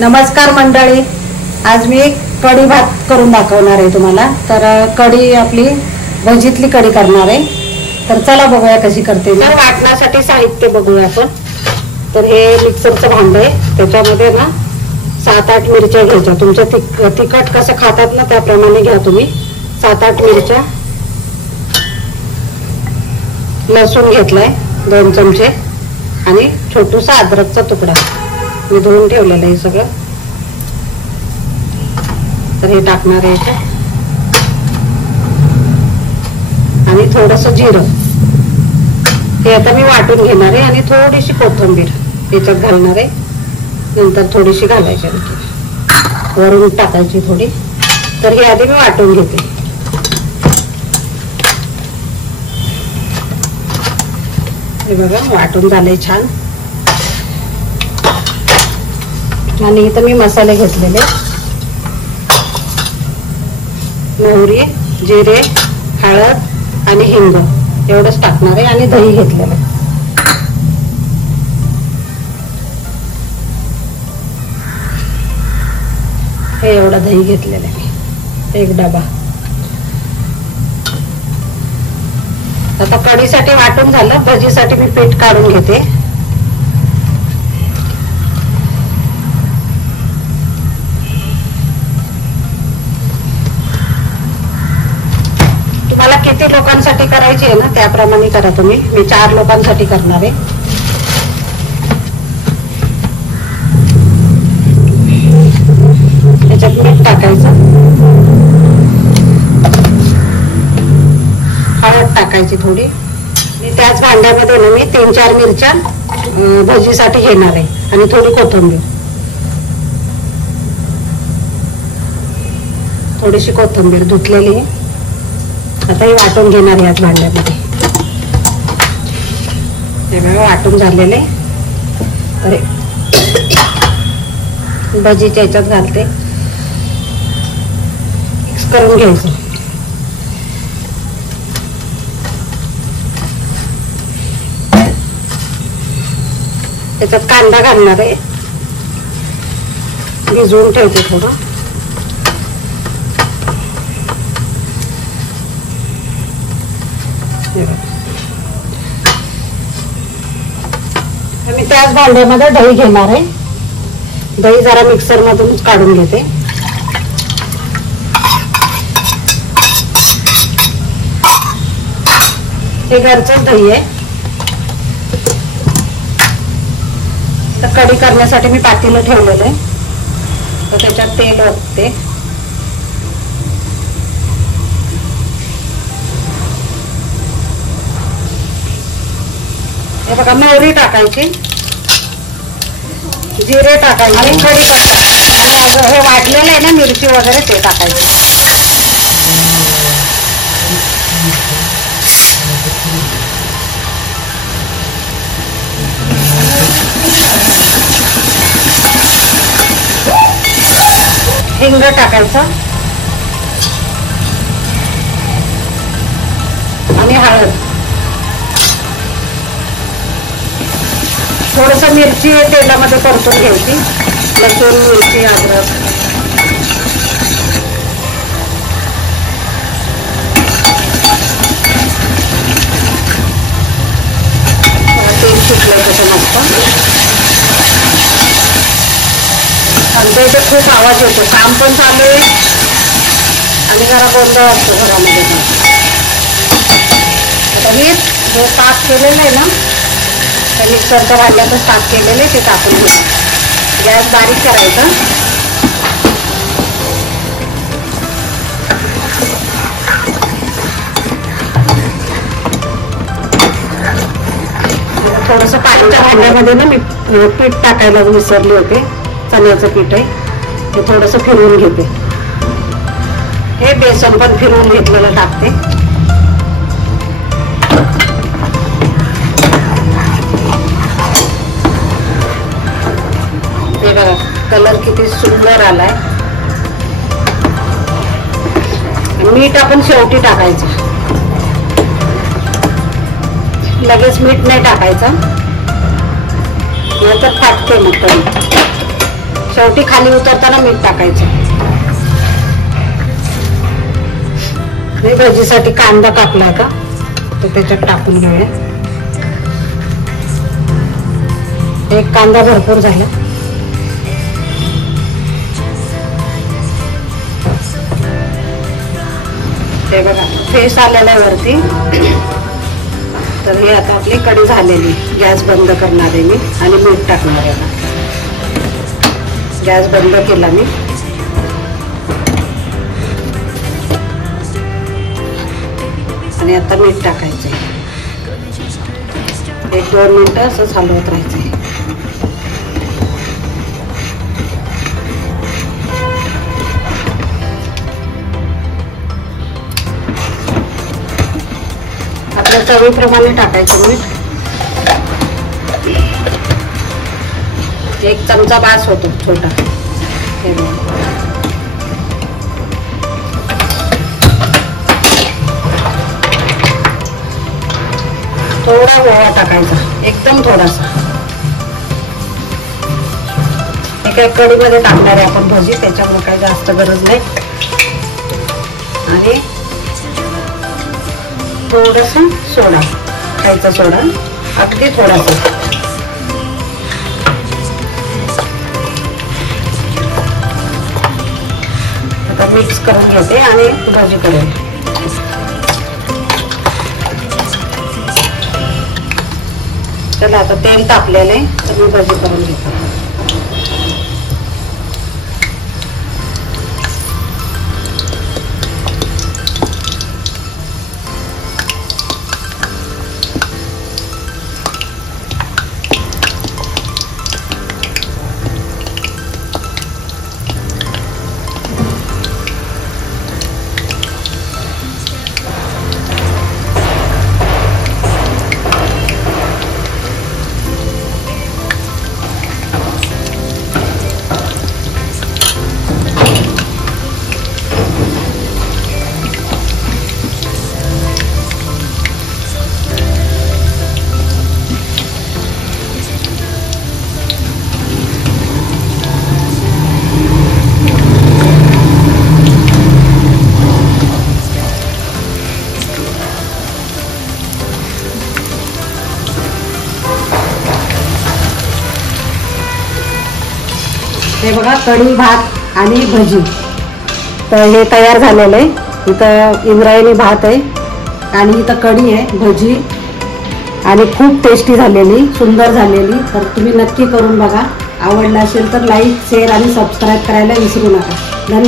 नमस्कार मंडळी, आज मी कढी भात करून दाखवणार आहे तुम्हाला। तर कढी आपली भजीतली कढी करणार आहे। तर चला बघूया कशी करते मी। वाटण्यासाठी साहित्य बघूया आपण। तर हे मिक्सरचं भांड आहे, त्याच्यामध्ये ना 7-8 मिरच्या घ्यायच्या। तुमच्या तिखट कसं खातात ना त्याप्रमाणे घ्या तुम्ही। 7-8 मिरच्या, लसूण घेतलाय 2 चमचे आणि छोटूसा अद्रकचा तुकडा मी धुवून ठेवलेलं आहे सगळं। तर हे टाकणार आहे आणि थोडंसं जिरं हे आता मी वाटून घेणार आहे आणि थोडीशी कोथिंबीर याच्यात घालणार आहे। नंतर थोडीशी घालायची, वरून टाकायची थोडी। तर हे आधी मी वाटून घेते। हे बघा वाटून झालंय छान। आणि इथं मी मसाले घेतलेले, मोहरी, जिरे, हळद आणि हिंग एवढंच टाकणार आहे आणि दही घेतलेलं। हे एवढं दही घेतलेलं आहे, 1 डबा। आता कढीसाठी वाटून झालं, भजीसाठी मी पीठ काढून घेते। तुम्हाला किती लोकांसाठी करायची आहे ना त्याप्रमाणे करा तुम्ही। मी 4 लोकांसाठी करणार आहे। त्याच्यात मीठ टाकायचं, हळद टाकायची थोडी आणि त्याच भांड्यामध्ये ना मी 3-4 मिरच्या भजीसाठी घेणार आहे आणि थोडी कोथिंबीर, थोडीशी कोथिंबीर धुतलेली आहे। आता हे वाटून घेणार याच भांड्यामध्ये। हे बघा वाटून झालेले। तर भजीच्या याच्यात घालते, मिक्स करून घ्यायचं। त्याच्यात कांदा घालणार आहे, भिजवून ठेवते थोडं। मी त्याच भांड्यामध्ये दही घेणार आहे। दही जरा मिक्सर मधूनच काढून घेते। हे घरचंच दही आहे। तर कढी करण्यासाठी मी पातेलं ठेवलेलं आहे, तर त्याच्यात तेल ओतते। हे बघा मोहरी टाकायची, जिरे टाकायचे आणि कढीपत्ता आणि हे वाटलेलं आहे ना मिरची वगैरे ते टाकायचे। हिंग टाकायचं आणि हळद, थोडस मिरची तेलामध्ये परतून घ्यायची। लसूण, मिरची, अद्रक, तेल सुटलंय त्याचं मस्त। आमच्या इथे खूप आवाज येतो, काम पण चालू आहे आणि जरा गोंधळ असतो घरामध्ये। आता मी हे ताक केलेलं आहे ना, मिक्सरच्या भांड्यातच ताक केलेले ते टाकून घ्या। गॅस बारीक करायचा। थोडस पाण्याच्या भांड्यामध्ये ना मी पीठ टाकायला विसरले होते, चण्याचं पीठ आहे ते थोडस फिरवून घेते। हे बेसन पण फिरवून घेतलेलं टाकते। हे बघा कलर किती सुंदर आलाय। मीठ आपण शेवटी टाकायचं, लगेच मीठ नाही टाकायचं, नाहीतर फाटते मग। शेवटी खाली उतरताना मीठ टाकायचं. मी भजीसाठी कांदा कापला होता तो त्याच्यात टाकून घेऊया. एक कांदा भरपूर झाला. हे बघा फेस आलेला आहे वरती. तर हे आता आपली कढी झालेली. गॅस बंद करणार आहे मी आणि मीठ टाकणार आहे. गॅस बंद केला मी. आणि आता मीठ टाकायचंय. 1-2 मिनिटं असं हलवत राहायचंय. आपल्या चवीप्रमाणे टाकायचं मीठ. 1 चमचा बास होतो छोटा. थोडा ओवा टाकायचा, एकदम थोडासा. हे काय कढीमध्ये टाकणार आहे आपण भजी, त्याच्यामुळे काही जास्त गरज नाही. आणि थोडासा सोडा, खायचा सोडा, अगदी थोडासा. आता मिक्स करून घेते आणि भाजी करेल. चला आता तेल तापलेलं आहे तर मी भाजी करून घेते. हे बघा कढी, भात आणि भजी तर हे तयार झालेलं आहे. इथं इंद्रायणी भात आहे आणि इथं कढी आहे, भजी आणि खूप टेस्टी झालेली, सुंदर झालेली. तर तुम्ही नक्की करून बघा. आवडलं असेल तर लाईक, शेअर आणि सबस्क्राईब करायला विसरू नका. धन्यवाद.